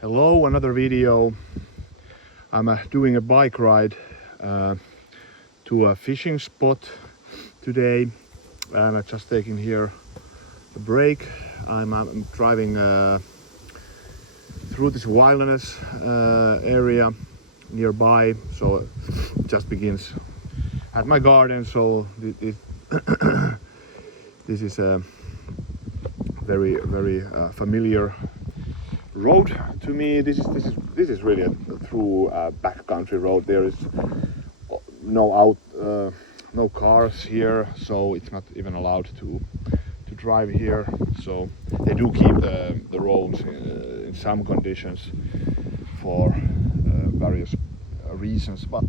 Hello, another video. I'm doing a bike ride to a fishing spot today, and I'm just taking here a break. I'm driving through this wilderness area nearby, so it just begins at my garden. So this is a very familiar road to me. This is really a through backcountry road. There is no cars here, so it's not even allowed to drive here. So they do keep the roads in some conditions for various reasons, but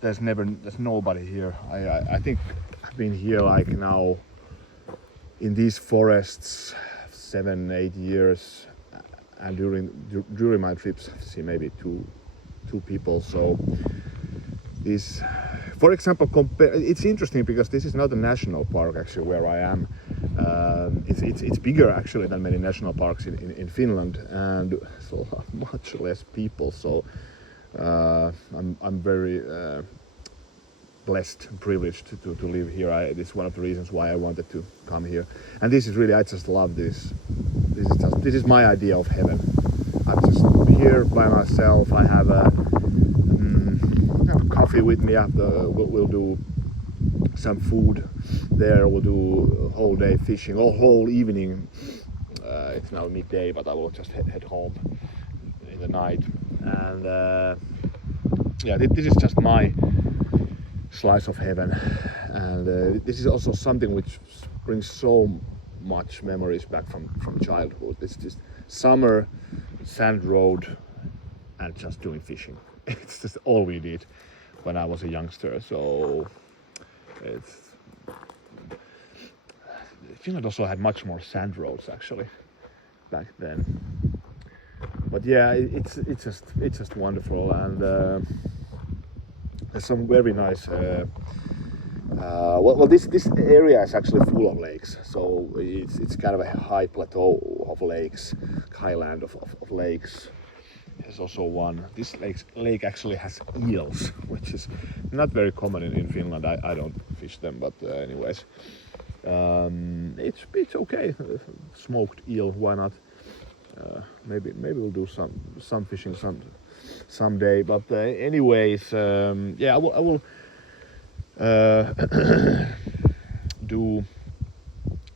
there's nobody here. I think I've been here like now in these forests 7-8 years, and during my trips I've seen maybe two people. So this, for example, it's interesting because this is not a national park actually where I am. It's bigger actually than many national parks in Finland, and so much less people. So I'm very blessed and privileged to live here. This is one of the reasons why I wanted to come here. And this is really, I just love this. This is my idea of heaven. I'm just here by myself. I have a coffee with me. We'll do some food there. We'll do a whole day fishing, or whole evening. It's now midday, but I will just head home in the night. And yeah, this is just my slice of heaven. And this is also something which brings so much memories back from childhood. It's just summer, sand road, and just doing fishing. It's just all we did when I was a youngster. So Finland also had much more sand roads actually back then. But yeah, it's just wonderful. And there's some very nice this area is actually full of lakes, so it's kind of a high plateau of lakes, highland of lakes. There's also one. This lake actually has eels, which is not very common in Finland. I don't fish them, but anyways, it's okay. Smoked eel, why not? Maybe we'll do some fishing someday. But anyways, yeah, I will do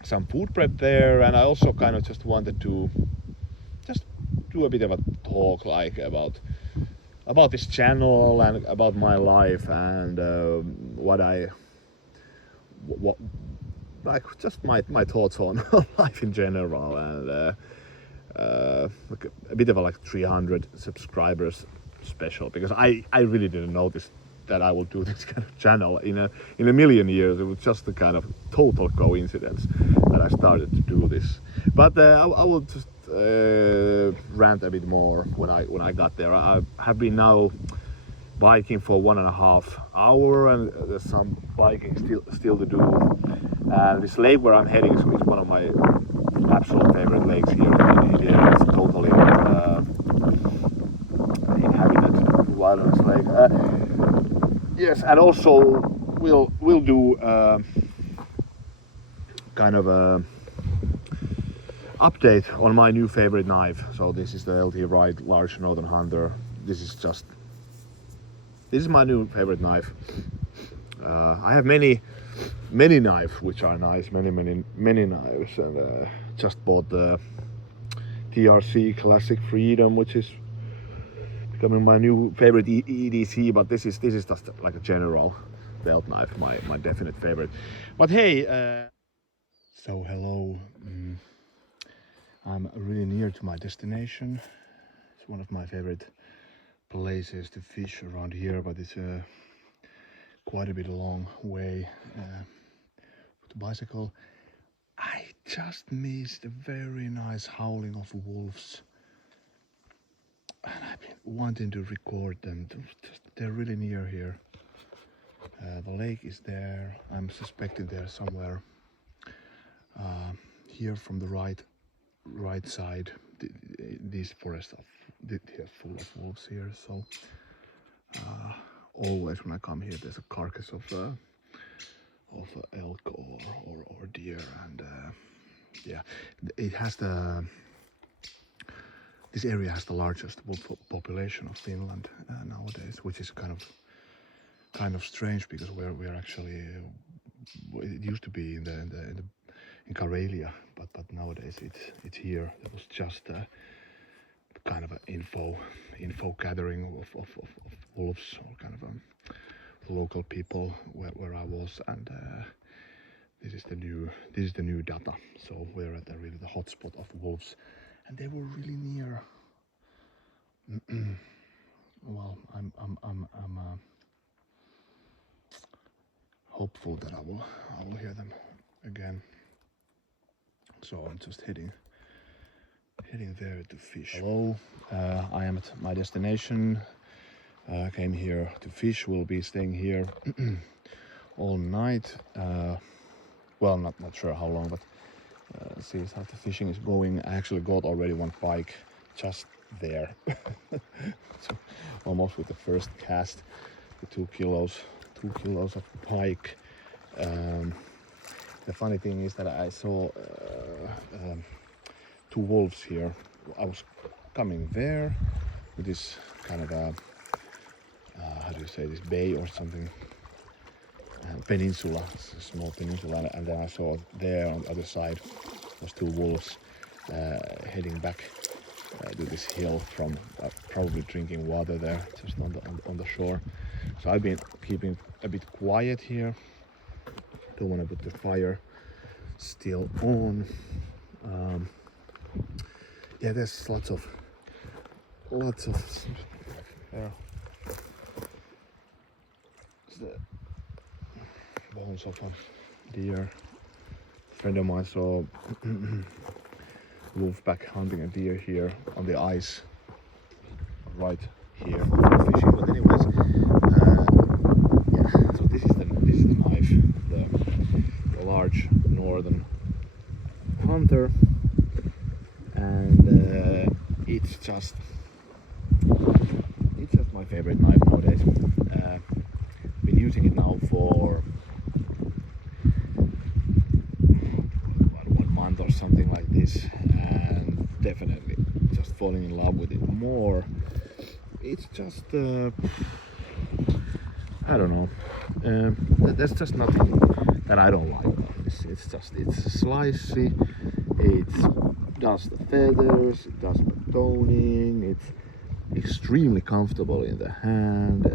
some food prep there, and I also kind of just wanted to just do a bit of a talk like about this channel and about my life, and what like just my thoughts on life in general, and like a bit of a like 300 subscribers special, because I really didn't notice that I will do this kind of channel in a million years. It was just a kind of total coincidence that I started to do this. But I will just rant a bit more when I got there. I have been now biking for 1.5 hours, and there's some biking still to do. This lake where I'm heading is one of my absolute favorite lakes here in India. It's totally inhabited wilderness lake. Yes, and also we'll do kind of a update on my new favorite knife. So this is the Wright Large Northern Hunter. This is my new favorite knife. I have many knives which are nice, many knives, and just bought the TRC Classic Freedom, which is becoming my new favorite EDC. But this is just like a general belt knife, my definite favorite. But hey, so hello. I'm really near to my destination. It's one of my favorite places to fish around here, but it's quite a bit long way with the bicycle. I just missed a very nice howling of wolves, and I've been wanting to record them. They're really near here. The lake is there. I'm suspecting they're somewhere here from the right side. these forests are full of wolves here. So always when I come here, there's a carcass of elk or deer, and yeah, it has this area has the largest wolf population of Finland nowadays, which is kind of strange because we're actually it used to be in Karelia, but nowadays it's here. It was just kind of an info gathering of wolves, or kind of local people where I was, and this is the new data. So we're at really the hotspot of wolves, and they were really near. Well, I'm hopeful that I will hear them again. So I'm just heading there to fish. Hello, I am at my destination. Came here to fish. We'll be staying here all night. Well, not sure how long, but see how the fishing is going. I actually got already one pike just there. So almost with the first cast, the 2 kilos of pike. The funny thing is that I saw 2 wolves here. I was coming there with this kind of a how do you say, this bay or something, peninsula, a small peninsula, and then I saw there on the other side was 2 wolves heading back to this hill from probably drinking water there just on the shore. So I've been keeping a bit quiet here. Don't want to put the fire still on. Yeah, there's lots of there. It's the bones of a deer. A friend of mine saw wolfpack hunting a deer here on the ice, right here fishing. But anyways, yeah. So this is the knife, the large Northern Hunter, and it's just my favorite knife nowadays. Been using it now for about 1 month or something like this, and definitely just falling in love with it more. It's just I don't know. There's just nothing that I don't like about this. It's slicey. It does the feathers. It does the toning. It's extremely comfortable in the hand.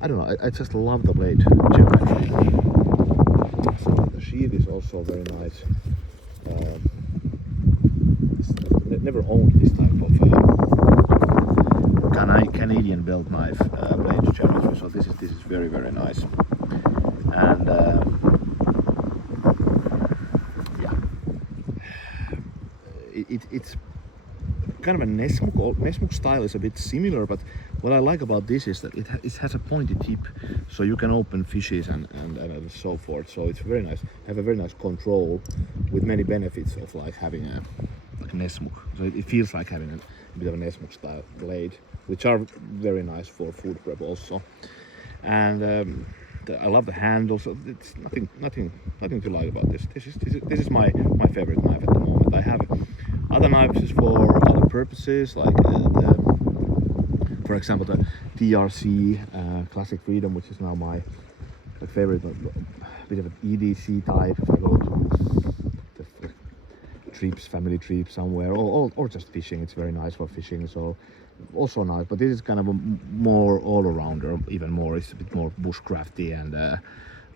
I don't know, I just love the blade generally. So the sheath is also very nice. Never owned this type of Canadian built knife blade generally. So this is very nice. And yeah, it's kind of a Nessmuk style is a bit similar, but what I like about this is that it has a pointy tip, so you can open fishes and so forth. So it's very nice. Have a very nice control with many benefits of like having a Nessmuk. So it feels like having a bit of a Nessmuk style blade, which are very nice for food prep also. And I love the handle. So it's nothing to like about this. This is my favorite knife at the moment. I have other knives for other purposes, like for example the TRC Classic Freedom, which is now my favorite, bit of an EDC type if I go to the trips, family trips somewhere, or just fishing. It's very nice for fishing, so also nice. But this is kind of a more all-arounder, even more. It's a bit more bushcrafty, and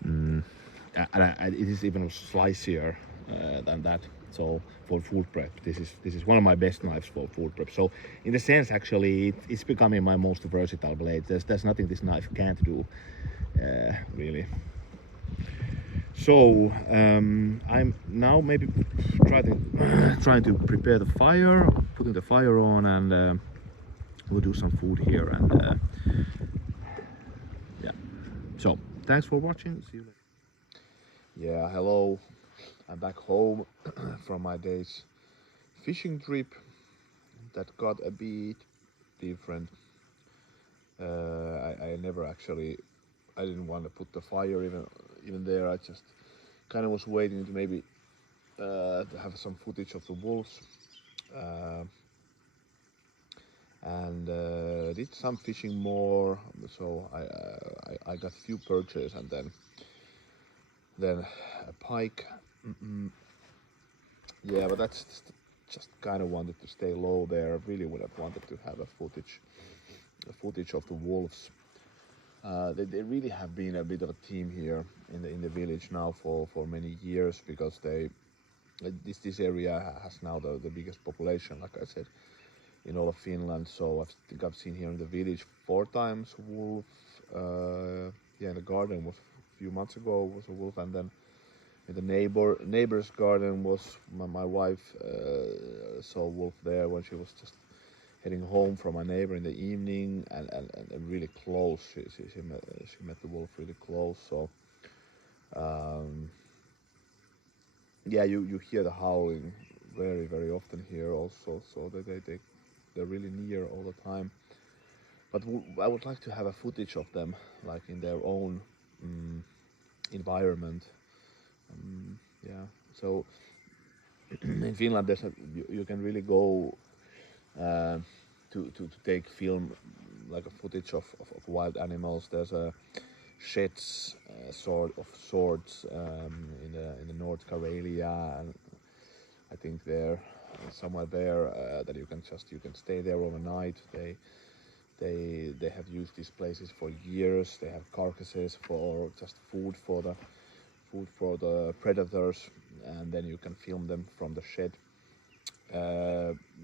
it is even slicier than that. So for food prep, this is one of my best knives for food prep. So in the sense, actually, it's becoming my most versatile blade. There's nothing this knife can't do, really. So I'm now maybe trying to prepare the fire, putting the fire on, and we'll do some food here. And yeah. So thanks for watching. See you later. Yeah, hello. I'm back home from my day's fishing trip that got a bit different. I never actually, I didn't want to put the fire even there. I just kind of was waiting to maybe to have some footage of the wolves, uh, and did some fishing more. So I got few perches and then a pike. Yeah, but that's just kind of wanted to stay low there. I really would have wanted to have a footage of the wolves. They really have been a bit of a team here in the village now for many years, because this area has now the biggest population, like I said, in all of Finland. So I think I've seen here in the village 4 times wolf. Yeah, in the garden was a few months ago was a wolf, and then in the neighbor's garden was my wife saw a wolf there when she was just heading home from my neighbor in the evening, and really close. She met the wolf really close. So yeah, you hear the howling very often here also. So they're really near all the time. But I would like to have a footage of them, like in their own environment. Yeah. So in Finland, you can really go to take film, like a footage of wild animals. There's a sheds sort of sorts in the North Karelia, and I think there somewhere there that you can stay there overnight. They have used these places for years. They have carcasses for just food for the predators, and then you can film them from the shed.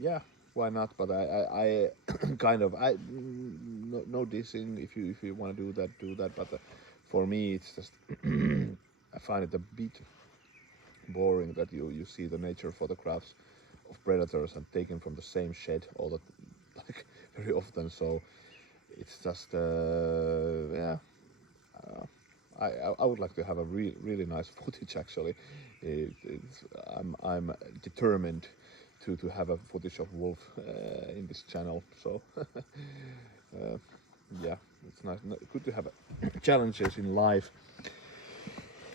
Yeah, why not? But I kind of no dissing. If you want to do that. But for me, it's just I find it a bit boring that you see the nature photographs of predators and taken from the same shed all the like very often. So it's just yeah. Uh, I would like to have a really nice footage actually. I'm determined to have a footage of wolf in this channel. So yeah, it's nice, good to have challenges in life.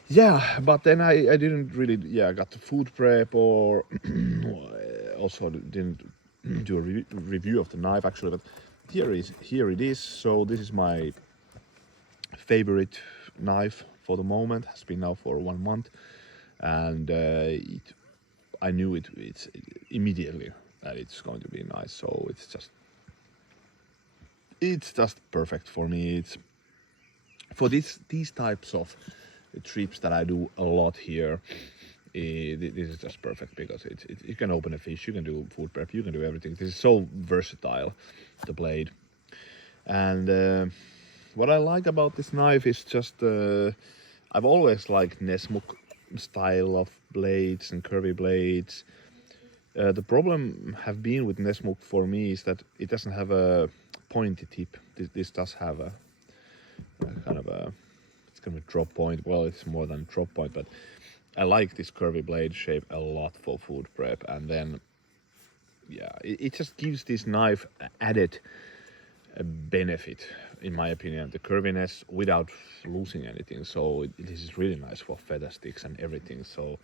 Yeah, but then I didn't really I got the food prep, or also didn't do a review of the knife actually. But here it is. So this is my favorite knife for the moment. Has been now for 1 month, and I knew it's immediately that it's going to be nice. So it's just perfect for me. It's for these types of trips that I do a lot here. This is just perfect, because you can open a fish, you can do food prep, you can do everything. This is so versatile, the blade. And what I like about this knife is just I've always liked Nesmuk style of blades and curvy blades. The problem have been with Nesmuk for me is that it doesn't have a pointy tip. This does have a kind of a, it's kind of a drop point. Well, it's more than a drop point, but I like this curvy blade shape a lot for food prep. And then yeah, it just gives this knife added benefit, in my opinion, the curviness without losing anything. So this is really nice for feather sticks and everything. So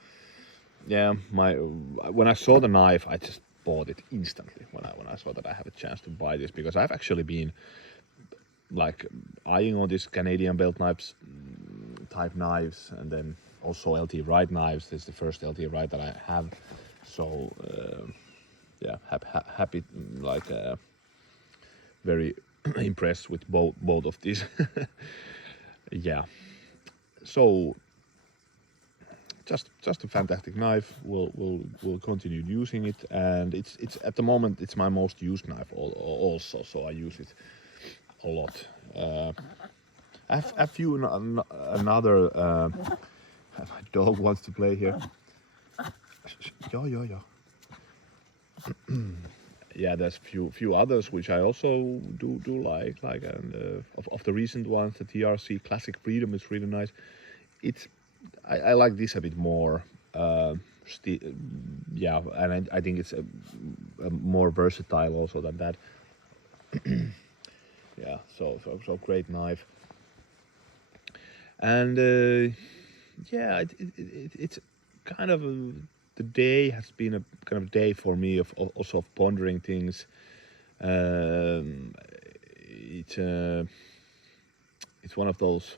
yeah, when I saw the knife, I just bought it instantly when I saw that I have a chance to buy this, because I've actually been like eyeing on these Canadian belt knives type knives, and then also LT Wright knives. This is the first LT Wright that I have. So yeah, happy, like very impressed with both of these. Yeah, so just a fantastic knife. We'll continue using it, and it's at the moment it's my most used knife also. So I use it a lot. I have a few another. My dog wants to play here. Yeah. Yeah, there's few others which I also do like, and of the recent ones, the TRC Classic Freedom is really nice. I like this a bit more yeah, and I think it's a more versatile also than that. Yeah, so great knife. And yeah, it's kind of the day has been a kind of day for me of also of pondering things. Um, it's it's one of those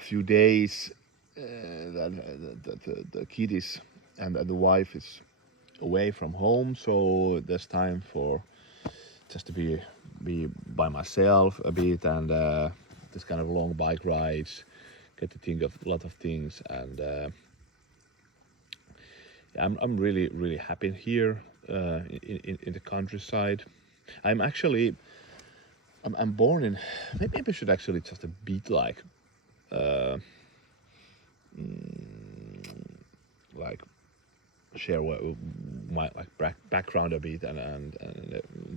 few days that the kid is and the wife is away from home, so there's time for just to be by myself a bit, and this kind of long bike rides, get to think of a lot of things, and I'm really happy here in the countryside. I'm actually I'm born in, maybe I should actually just a bit uh, like share my like background a bit, and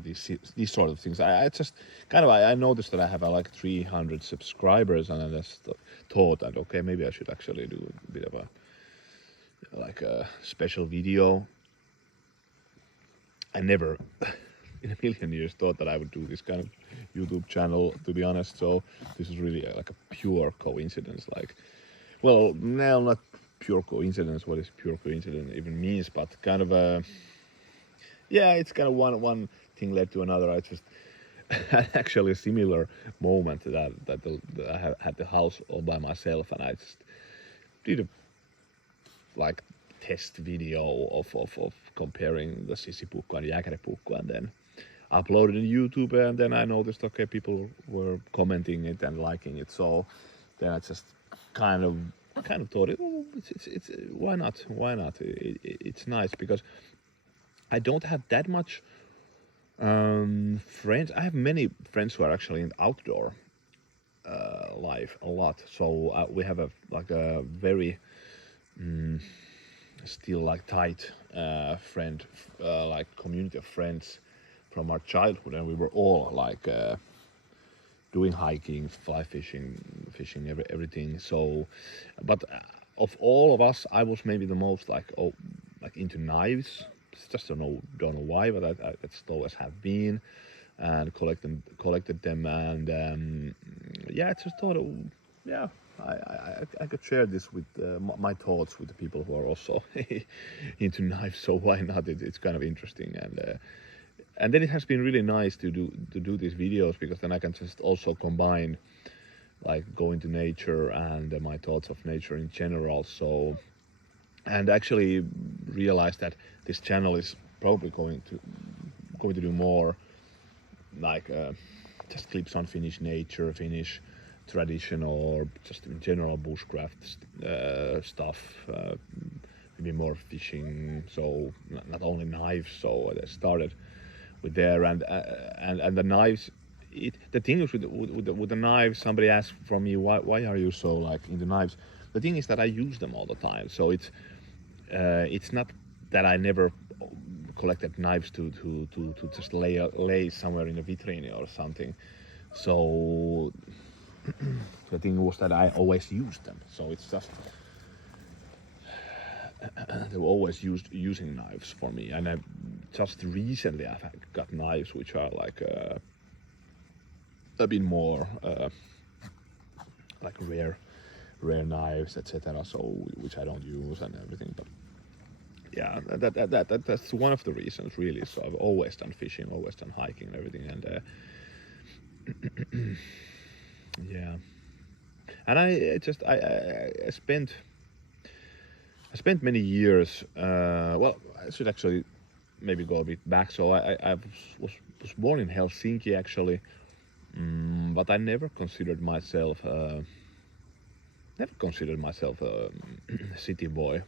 these sort of things. I just kind of I noticed that I have like 300 subscribers, and I just thought that okay, maybe I should actually do a bit of a like a special video. I never in a million years thought that I would do this kind of YouTube channel, to be honest. So this is really like a pure coincidence. Like, well, no, not pure coincidence. What is pure coincidence even means? But kind of a, yeah, it's kind of one thing led to another. I just had actually a similar moment that I had the house all by myself, and I just did a like test video of comparing the sisipukko and jäkäripukko, and then uploaded on YouTube, and then I noticed okay, people were commenting it and liking it, so then I just kind of thought oh, it's why not it's nice because I don't have that much friends. I have many friends who are actually in outdoor life a lot, so we have a like a very still like tight friend like community of friends from our childhood, and we were all like doing hiking, fly fishing, everything. So, but of all of us, I was maybe the most like like into knives. Just don't know why, but I just always have been, and collected them, and yeah, I just thought, yeah, I could share this with my thoughts with the people who are also into knives. So why not? It's kind of interesting, and then it has been really nice to do these videos, because then I can just also combine like going to nature and my thoughts of nature in general. So, and actually realize that this channel is probably going to do more like just clips on Finnish nature, Finnish tradition, or just in general bushcraft stuff. Maybe more fishing, so not only knives. So I started with there, and the knives. The thing is with the knives, somebody asked from me why are you so like into knives. The thing is that I use them all the time, so it's not that I never collected knives to just lay somewhere in a vitrine or something. So the thing was that I always used them. So it's just they were always using knives for me, and I just recently I've got knives which are like a bit more like rare knives, etc. So which I don't use and everything, but yeah, that's one of the reasons really. So I've always done fishing, always done hiking and everything, and yeah, and I spent many years. Well, I should actually maybe go a bit back. So I was born in Helsinki actually, but I never considered myself a city boy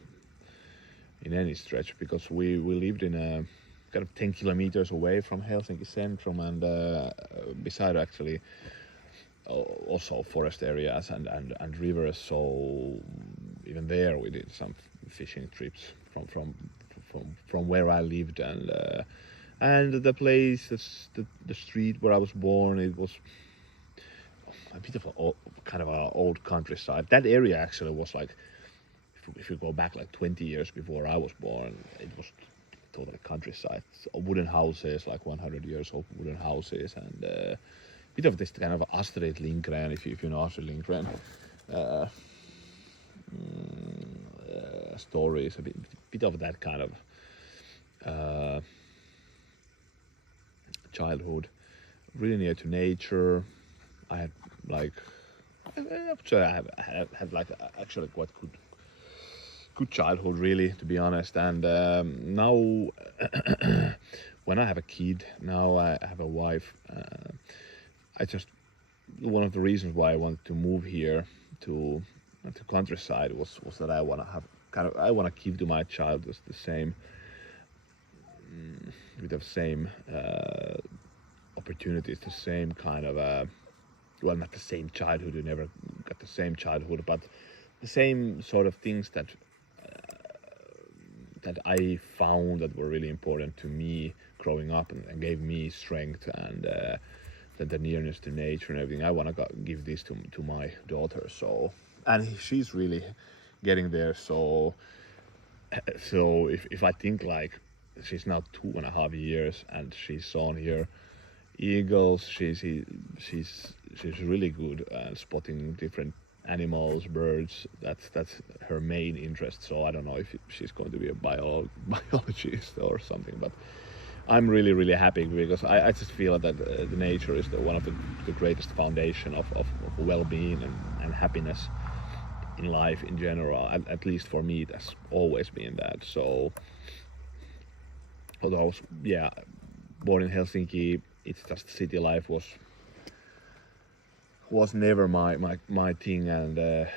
in any stretch, because we lived in a kind of 10 kilometers away from Helsinki Centrum, and beside actually also forest areas and rivers. So even there we did some fishing trips from where I lived, and the place, the street where I was born, it was a bit of a kind of a old countryside. That area actually was like if you go back like 20 years before I was born, it was totally countryside. So wooden houses, like 100 years old wooden houses, and bit of this kind of Astrid Lindgren, if you know Astrid Lindgren. Uh, Stories, a bit of that kind of childhood, really near to nature. I had like, I would say I had like actually quite good childhood, really, to be honest. And now, when I have a kid, now I have a wife. I just one of the reasons why I wanted to move here to countryside was that I want to have I want to give to my child the same with the same opportunities, the same kind of well, not the same childhood. You never got the same childhood, but the same sort of things that I found that were really important to me growing up and gave me strength and the nearness to nature and everything. I want to give this to my daughter. So, and she's really getting there. So if I think like she's now 2.5 years and she's on here eagles, she's really good at spotting different animals, birds. That's her main interest. So I don't know if she's going to be a biologist or something, but I'm really happy because I just feel that the nature is one of the greatest foundation of well-being and happiness in life in general. At least for me, it has always been that. So although yeah, born in Helsinki, it's just city life was never my thing, and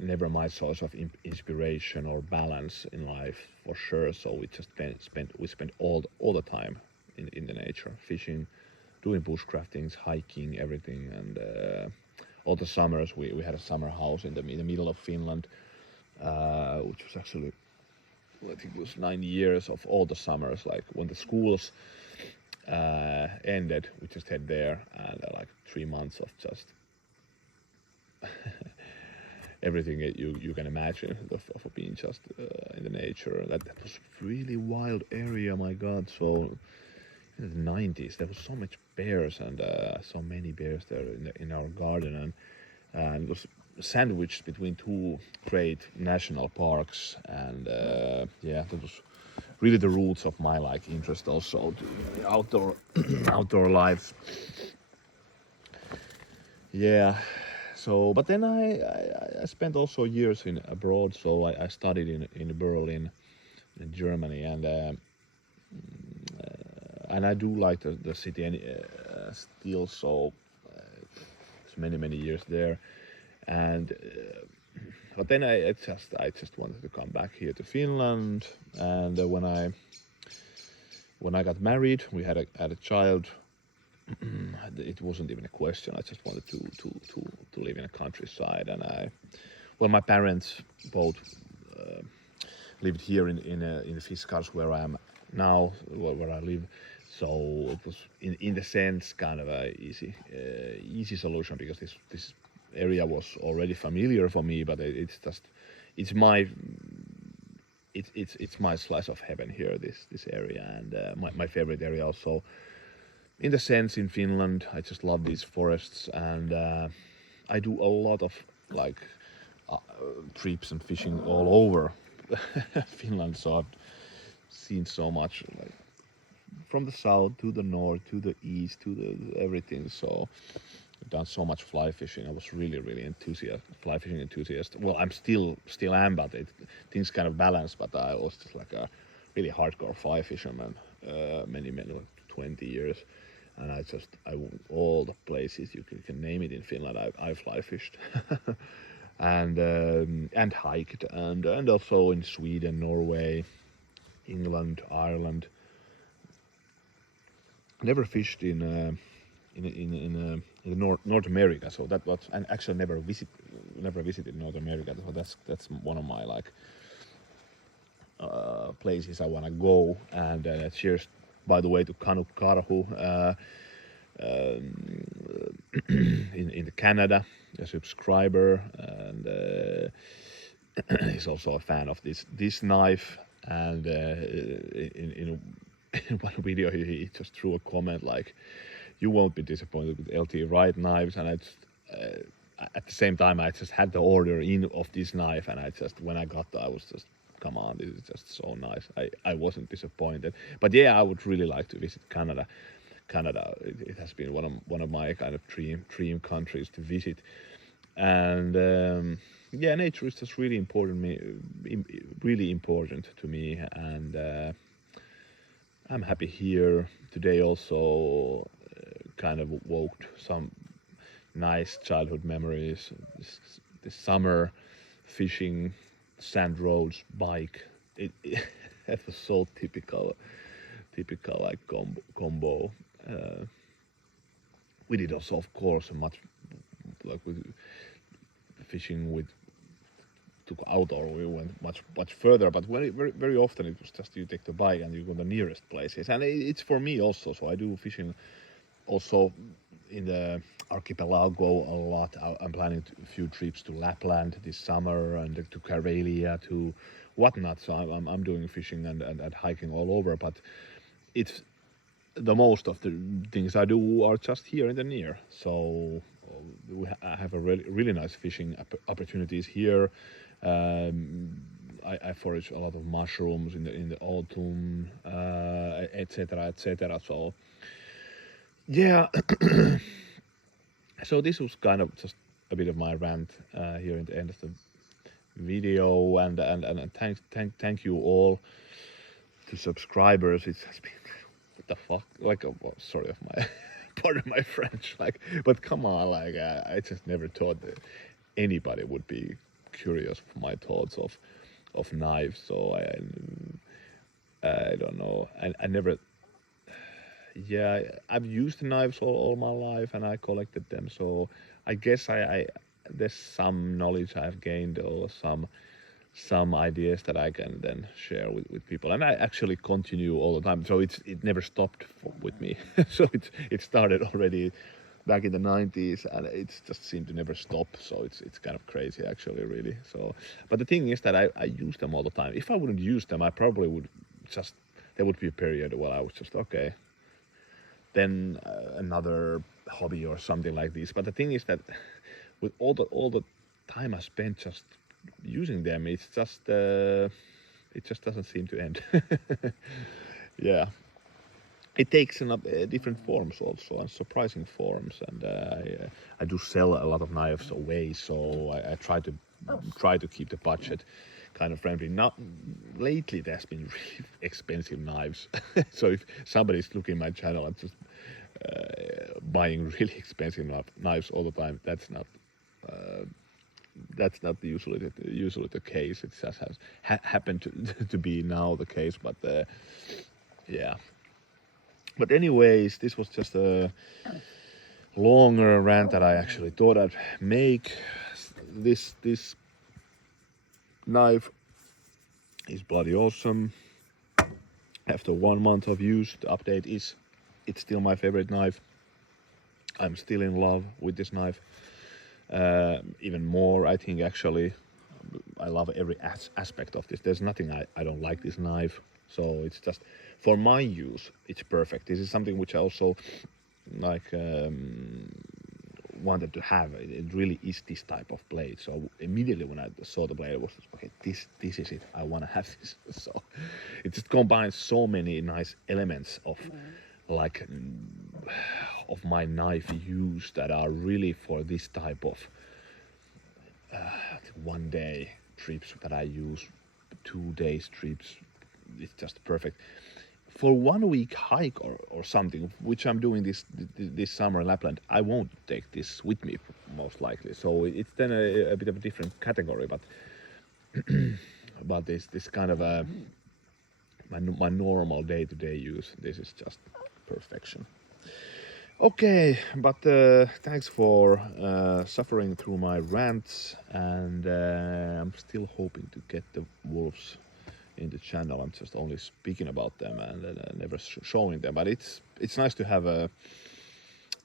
never my source of inspiration or balance in life, for sure. So we just spent all the time in the nature, fishing, doing bushcraftings, hiking, everything. And all the summers we had a summer house in the middle of Finland, which was actually, I think it was 9 years of all the summers. Like when the schools ended, we just head there, and like 3 months of just everything that you can imagine of being just in the nature. That was really wild area, my God. So in the 90s there was so much bears, and so many bears there in our garden, and it was sandwiched between two great national parks. And yeah, that was really the roots of my like interest also to outdoor life. Yeah. So, but then I spent also years in abroad. So I studied in Berlin, in Germany, and I do like the city still. So it's many years there, and but then I just wanted to come back here to Finland. And when I got married, we had a child. It wasn't even a question. I just wanted to live in a countryside, and my parents both lived here in Fiskars, where I am now, where I live. So it was in the sense kind of a easy solution, because this area was already familiar for me. But it's my slice of heaven here, this area, and my favorite area also. In the sense, in Finland, I just love these forests, and I do a lot of like trips and fishing all over Finland. So I've seen so much, like from the south to the north to the east to the everything. So I've done so much fly fishing. I was really fly fishing enthusiast. Well, I'm still am, but things kind of balance. But I was just like a really hardcore fly fisherman, many like 20 years. And I all the places you can name it in Finland, I fly fished, and hiked, and also in Sweden, Norway, England, Ireland. Never fished in North America, so that was, and actually never visited North America. So that's one of my like places I want to go. And cheers, by the way, to Kanu Karhu in Canada, a subscriber, and he's also a fan of this knife, and in one video he just threw a comment like, "You won't be disappointed with LT Wright knives," and at the same time I just had the order in of this knife, and when I got I was just, come on, this is just so nice. I wasn't disappointed. But yeah, I would really like to visit Canada. It has been one of my kind of dream countries to visit, and yeah, nature is just really really important to me, and I'm happy here today. Also, kind of woke some nice childhood memories. This summer, fishing, sand roads, bike. It was so typical like combo. Uh, we did also, of course, much like with fishing with took outdoor. We went much further, but very often it was just you take the bike and you go the nearest places, and it's for me also. So I do fishing also in the archipelago a lot. I'm planning a few trips to Lapland this summer and to Karelia to whatnot. So I'm doing fishing and hiking all over, but it's the most of the things I do are just here in the near. So I have a really nice fishing opportunities here. I forage a lot of mushrooms in the autumn, etc. etc. So yeah, so this was kind of just a bit of my rant here in the end of the video, and thank you all to subscribers. It has been, what the fuck, like, well, sorry of my pardon my French, like, but come on, like, I just never thought that anybody would be curious for my thoughts of knives. So I don't know, I never, yeah, I've used knives all my life and I collected them, so I guess I there's some knowledge I've gained, or some ideas that I can then share with people, and I actually continue all the time. So it never stopped with me. So it started already back in the 90s, and it's just seemed to never stop. So it's kind of crazy, actually, really. So, but the thing is that I use them all the time. If I wouldn't use them, I probably would just, there would be a period where I was just, okay, then another hobby or something like this. But the thing is that with all the time I spent just using them, it just doesn't seem to end. Yeah, it takes in different forms also, and surprising forms. And I do sell a lot of knives away, so I try to keep the budget kind of friendly. Not lately, there's been really expensive knives. So if somebody's looking at my channel and just buying really expensive knives all the time, that's not usually the case. It just has happened to be now the case, but yeah. But anyways, this was just a longer rant that I actually thought I'd make. This knife is bloody awesome. After 1 month of use, the update is it's still my favorite knife. I'm still in love with this knife. Even more, I think, actually. I love every aspect of this. There's nothing I don't like this knife. So it's just, for my use, it's perfect. This is something which I also like wanted to have. It really is this type of blade. So immediately when I saw the blade, I was just, okay, this is it. I want to have this. So it just combines so many nice elements of like of my knife use that are really for this type of 1 day trips that I use, 2 days trips. It's just perfect. For 1 week hike or something, which I'm doing this summer in Lapland, I won't take this with me most likely. So it's then a bit of a different category, but but this kind of my normal day-to-day use, this is just perfection. Okay, but thanks for suffering through my rants, and I'm still hoping to get the wolves in the channel. I'm just only speaking about them and never showing them, but it's nice to have a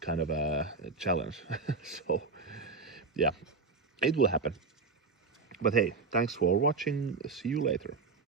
kind of a challenge. So yeah, it will happen. But hey, thanks for watching. See you later.